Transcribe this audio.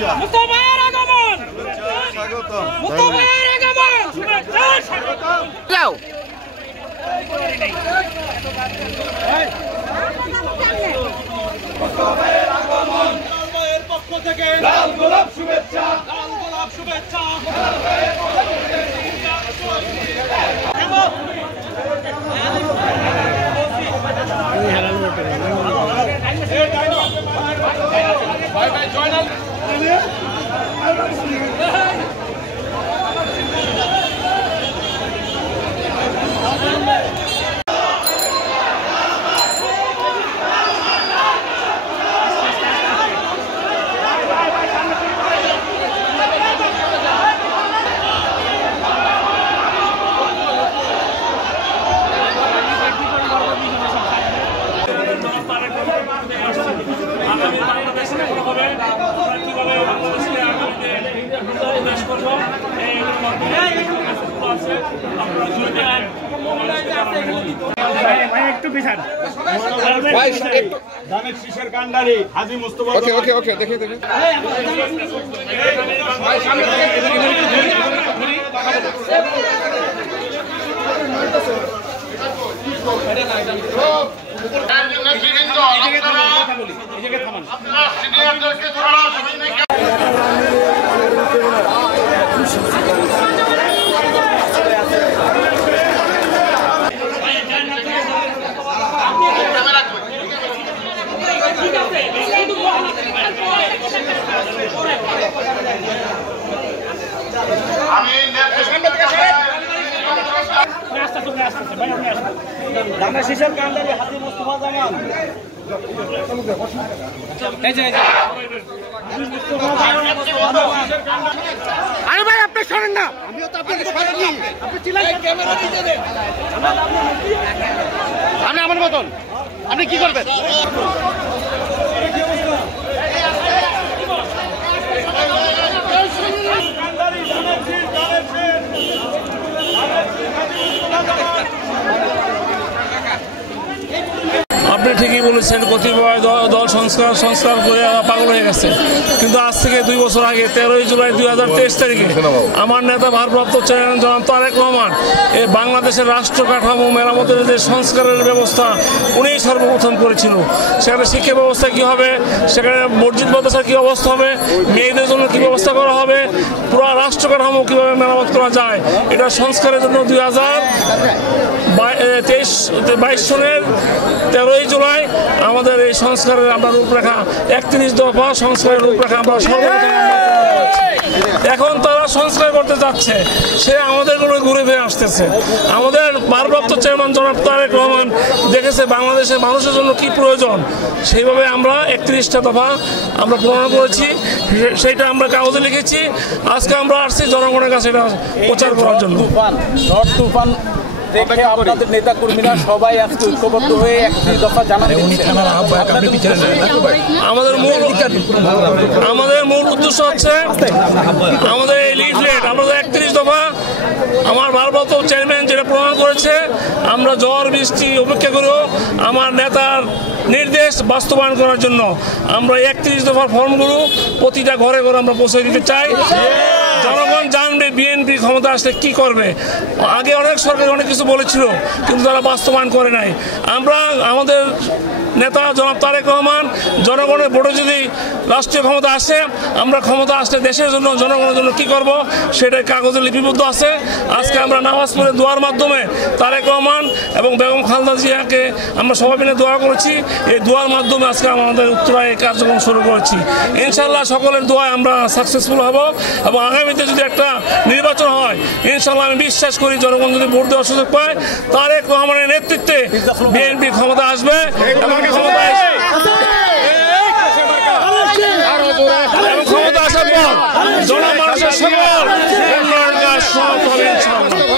মুস্তফার আগমন স্বাগতম মুস্তফার আগমন শুভেচ্ছা স্বাগতম যাও মুস্তফার আগমন লালবাইয়ের পক্ষ থেকে লাল গোলাপ শুভেচ্ছা হাজী মুস্তফা ওকে দেখি শিশের কান্ডারি হাজী মুস্তফা জামান আরে ভাই আপনি শোনেন না আমিও তো আপনাকে শোনেননি আপনি চিল্লান ক্যামেরা দিতে দেন আপনি আমার মতন আপনি কি করবেন আপনি ঠিকই বলেছেন, কতিপয় দল সংস্কার করে পাগল হয়ে গেছে, কিন্তু আজ থেকে 2 বছর আগে 13ই জুলাই 2023 তারিখে আমার নেতা ভারপ্রাপ্ত চেয়ারম্যান জনাব তারেক রহমান এই বাংলাদেশের রাষ্ট্র কাঠামো মেরামতের যে সংস্কারের ব্যবস্থা উনি সর্বপ্রথম করেছিল। সেখানে শিক্ষা ব্যবস্থা কী হবে, সেখানে মসজিদ মাদ্রাসার কী অবস্থা হবে, মেয়েদের জন্য কী ব্যবস্থা করা হবে, পুরো রাষ্ট্র কাঠামো কীভাবে মেরামত করা যায়, এটা সংস্কারের জন্য 2022 সনের 13ই জুলাই আমাদের এই সংস্কারের আমরা রূপরেখা 31 দফা সংস্কারের রূপরেখা আমরা সর্বপ্রথম এখন তারা সংস্কার করতে যাচ্ছে, সে আমাদেরগুলো ঘুরে ফিরে আসতেছে। আমাদের ভারপ্রাপ্ত চেয়ারম্যান জনাব তারেক রহমান দেখেছে বাংলাদেশের মানুষের জন্য কি প্রয়োজন, সেইভাবে আমরা 31টা দফা আমরা প্রণয়ন করেছি, সেইটা আমরা কাগজে লিখেছি। আজকে আমরা আসছি জনগণের কাছে এটা প্রচার করার জন্য। তুফান দেখে আপনাদের নেতা কর্মীরা সবাই আজকে ঐক্যবদ্ধ হয়ে 31 দফা জানান আমাদের মূল উদ্দেশ্য হচ্ছে আমাদের এই লিফলেট আমাদের 31 দফা আমার ভারপ্রাপ্ত চেয়ারম্যান যেটা প্রমাণ করেছে, আমরা ঝড় বৃষ্টি উপেক্ষা করেও আমার নেতার নির্দেশ বাস্তবায়ন করার জন্য আমরা 31 দফার ফর্মগুলো প্রতিটা ঘরে ঘরে আমরা পৌঁছে দিতে চাই। জনগণ জানবে বিএনপি ক্ষমতা আসলে কি করবে। আগে অনেক সরকার অনেক কিছু বলেছিল, কিন্তু তারা বাস্তবায়ন করে নাই। আমরা আমাদের নেতা জনাব তারেক রহমান জনগণের ভোটে যদি রাষ্ট্রীয় ক্ষমতা আসে, আমরা ক্ষমতা আসলে দেশের জন্য জনগণের জন্য কি করব সেটাই কাগজে লিপিবদ্ধ আছে। আজকে আমরা নামাজ পড়ে দোয়ার মাধ্যমে তারেক রহমান এবং বেগম খালেদা জিয়াকে আমরা সবাই মিলে দোয়া করেছি। এই দোয়ার মাধ্যমে আজকে আমাদের উত্তরায় এই কার্যক্রম শুরু করেছি। ইনশাল্লাহ সকলের দোয়ায় আমরা সাকসেসফুল হব এবং আগামীতে যদি একটা নির্বাচন হয়, ইনশাল্লাহ আমি বিশ্বাস করি জনগণ যদি ভোট দেওয়ার সুযোগ পায়, তারেক রহমানের নেতৃত্বে বিএনপি ক্ষমতা আসবে এবং ক্ষমতা আসার পর জনমানুষের সকল উন্নয়ন কাজ সব হবে ইনশাআল্লাহ।